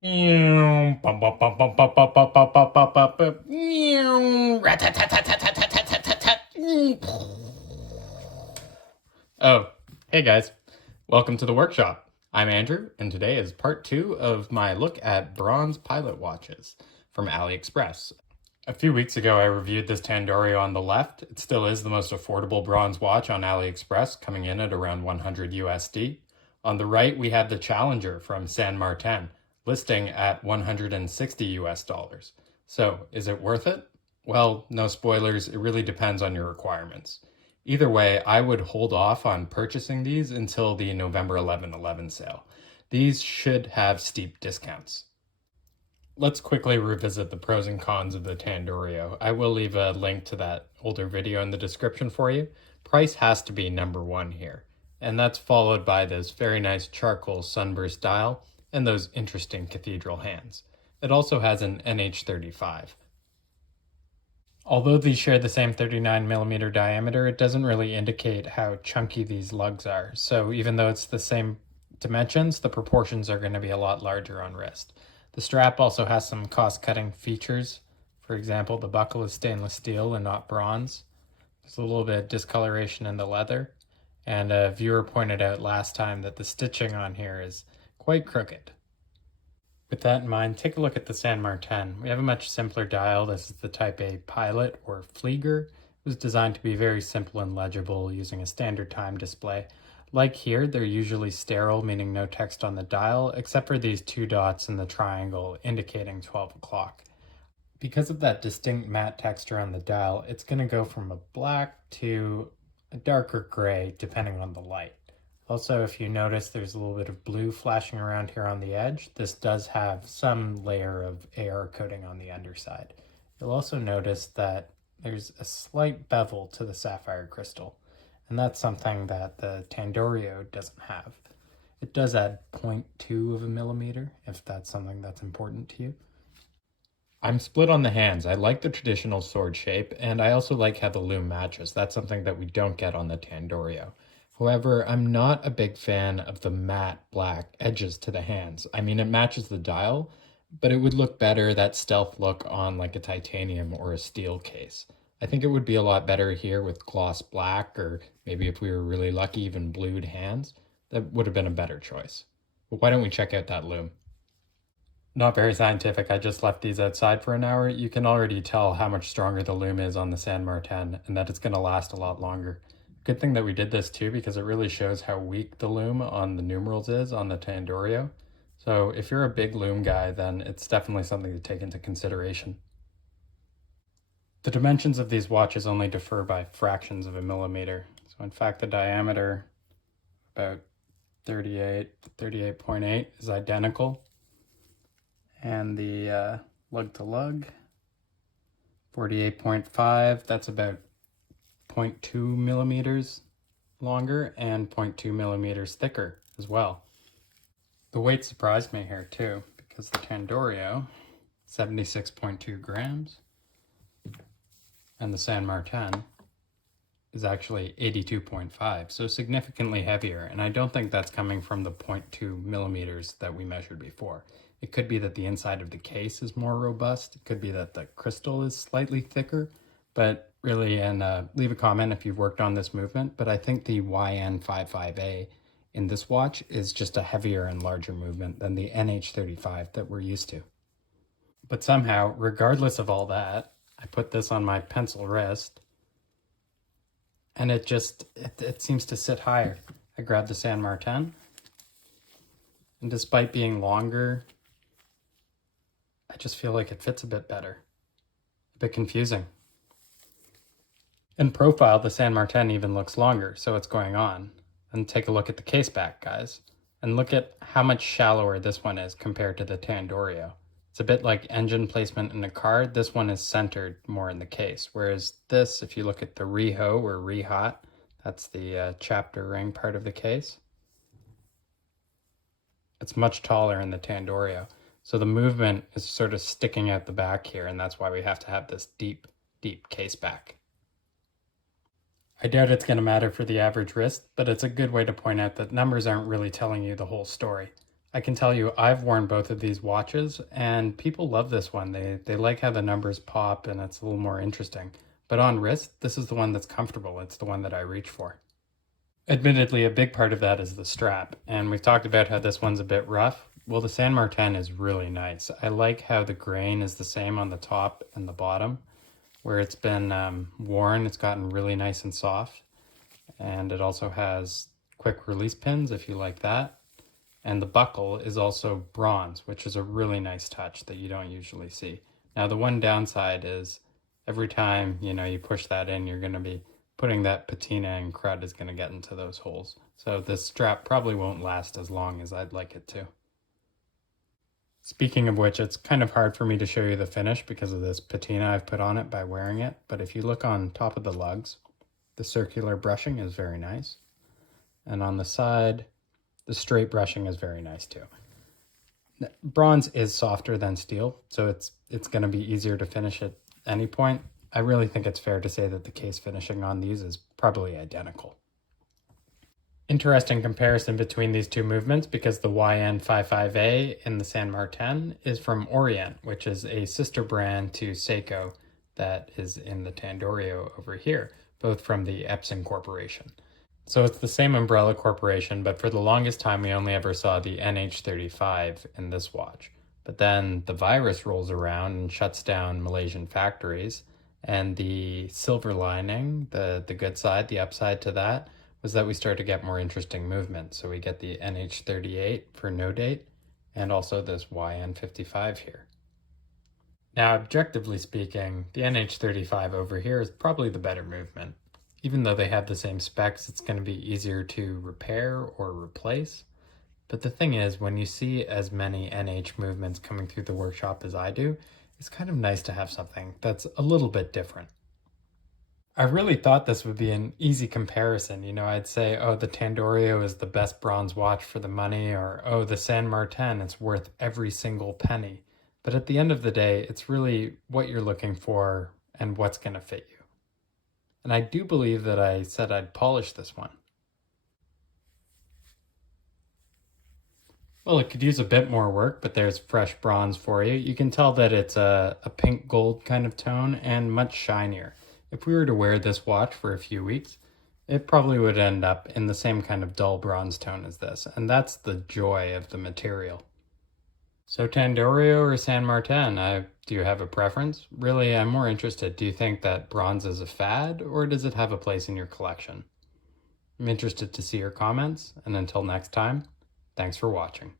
Oh, hey guys. Welcome to the workshop. I'm Andrew, and today is part 2 of my look at bronze pilot watches from AliExpress. A few weeks ago, I reviewed this Tandorio on the left. It still is the most affordable bronze watch on AliExpress, coming in at around 100 USD. On the right, we have the Challenger from San Martin, listing at 160 US dollars. So, is it worth it? Well, no spoilers, it really depends on your requirements. Either way, I would hold off on purchasing these until the November 11/11 sale. These should have steep discounts. Let's quickly revisit the pros and cons of the Tandorio. I will leave a link to that older video in the description for you. Price has to be number one here, and that's followed by this very nice charcoal sunburst dial and those interesting cathedral hands. It also has an NH35. Although these share the same 39mm diameter, it doesn't really indicate how chunky these lugs are. So even though it's the same dimensions, the proportions are going to be a lot larger on wrist. The strap also has some cost-cutting features. For example, the buckle is stainless steel and not bronze. There's a little bit of discoloration in the leather. And a viewer pointed out last time that the stitching on here is quite crooked. With that in mind, take a look at the San Martin. We have a much simpler dial. This is the Type A Pilot or Flieger. It was designed to be very simple and legible using a standard time display. Like here, they're usually sterile, meaning no text on the dial, except for these two dots in the triangle indicating 12 o'clock. Because of that distinct matte texture on the dial, it's going to go from a black to a darker gray depending on the light. Also, if you notice, there's a little bit of blue flashing around here on the edge. This does have some layer of AR coating on the underside. You'll also notice that there's a slight bevel to the sapphire crystal, and that's something that the Tandorio doesn't have. It does add 0.2 of a millimeter, if that's something that's important to you. I'm split on the hands. I like the traditional sword shape, and I also like how the loom matches. That's something that we don't get on the Tandorio. However, I'm not a big fan of the matte black edges to the hands. I mean, it matches the dial, but it would look better, that stealth look, on like a titanium or a steel case. I think it would be a lot better here with gloss black, or maybe if we were really lucky, even blued hands. That would have been a better choice. But why don't we check out that loom? Not very scientific. I just left these outside for an hour. You can already tell how much stronger the loom is on the San Martin and that it's going to last a lot longer. Good thing that we did this too, because it really shows how weak the loom on the numerals is on the Tandorio. So if you're a big loom guy, then it's definitely something to take into consideration. The dimensions of these watches only differ by fractions of a millimeter. So in fact, the diameter, about 38.8, is identical. And the lug to lug, 48.5, that's about 0.2 millimeters longer and 0.2 millimeters thicker as well. The weight surprised me here too, because the Tandorio, 76.2 grams, and the San Martin is actually 82.5, so significantly heavier, and I don't think that's coming from the 0.2 millimeters that we measured before. It could be that the inside of the case is more robust. It could be that the crystal is slightly thicker, but really, and leave a comment if you've worked on this movement, but I think the YN55A in this watch is just a heavier and larger movement than the NH35 that we're used to. But somehow, regardless of all that, I put this on my pencil wrist, and it seems to sit higher. I grabbed the San Martin, and despite being longer, I just feel like it fits a bit better. A bit confusing. In profile, the San Martin even looks longer, so what's going on? And take a look at the case back, guys. And look at how much shallower this one is compared to the Tandorio. It's a bit like engine placement in a car. This one is centered more in the case, whereas this, if you look at the Riho or Rihot, that's the chapter ring part of the case, it's much taller in the Tandorio. So the movement is sort of sticking out the back here, and that's why we have to have this deep, deep case back. I doubt it's going to matter for the average wrist, but it's a good way to point out that numbers aren't really telling you the whole story. I can tell you I've worn both of these watches and people love this one. They like how the numbers pop and it's a little more interesting. But on wrist, this is the one that's comfortable. It's the one that I reach for. Admittedly, a big part of that is the strap, and we've talked about how this one's a bit rough. Well, the San Martin is really nice. I like how the grain is the same on the top and the bottom. Where it's been worn, it's gotten really nice and soft. And it also has quick release pins if you like that. And the buckle is also bronze, which is a really nice touch that you don't usually see. Now, the one downside is every time, you push that in, you're going to be putting that patina and crud is going to get into those holes. So this strap probably won't last as long as I'd like it to. Speaking of which, it's kind of hard for me to show you the finish because of this patina I've put on it by wearing it. But if you look on top of the lugs, the circular brushing is very nice. And on the side, the straight brushing is very nice too. Bronze is softer than steel, so it's going to be easier to finish at any point. I really think it's fair to say that the case finishing on these is probably identical. Interesting comparison between these two movements because the YN55A in the San Martin is from Orient, which is a sister brand to Seiko that is in the Tandorio over here, both from the Epson Corporation. So it's the same umbrella corporation, but for the longest time we only ever saw the NH35 in this watch. But then the virus rolls around and shuts down Malaysian factories, and the silver lining, the good side, the upside to that, was that we start to get more interesting movement. So we get the NH38 for no date, and also this YN55 here. Now, objectively speaking, the NH35 over here is probably the better movement. Even though they have the same specs, it's going to be easier to repair or replace. But the thing is, when you see as many NH movements coming through the workshop as I do, it's kind of nice to have something that's a little bit different. I really thought this would be an easy comparison. I'd say, oh, the Tandorio is the best bronze watch for the money, or oh, the San Martin, it's worth every single penny. But at the end of the day, it's really what you're looking for and what's going to fit you. And I do believe that I said I'd polish this one. Well, it could use a bit more work, but there's fresh bronze for you. You can tell that it's a pink gold kind of tone and much shinier. If we were to wear this watch for a few weeks, it probably would end up in the same kind of dull bronze tone as this, and that's the joy of the material. So Tandorio or San Martin, do you have a preference? Really, I'm more interested. Do you think that bronze is a fad, or does it have a place in your collection? I'm interested to see your comments, and until next time, thanks for watching.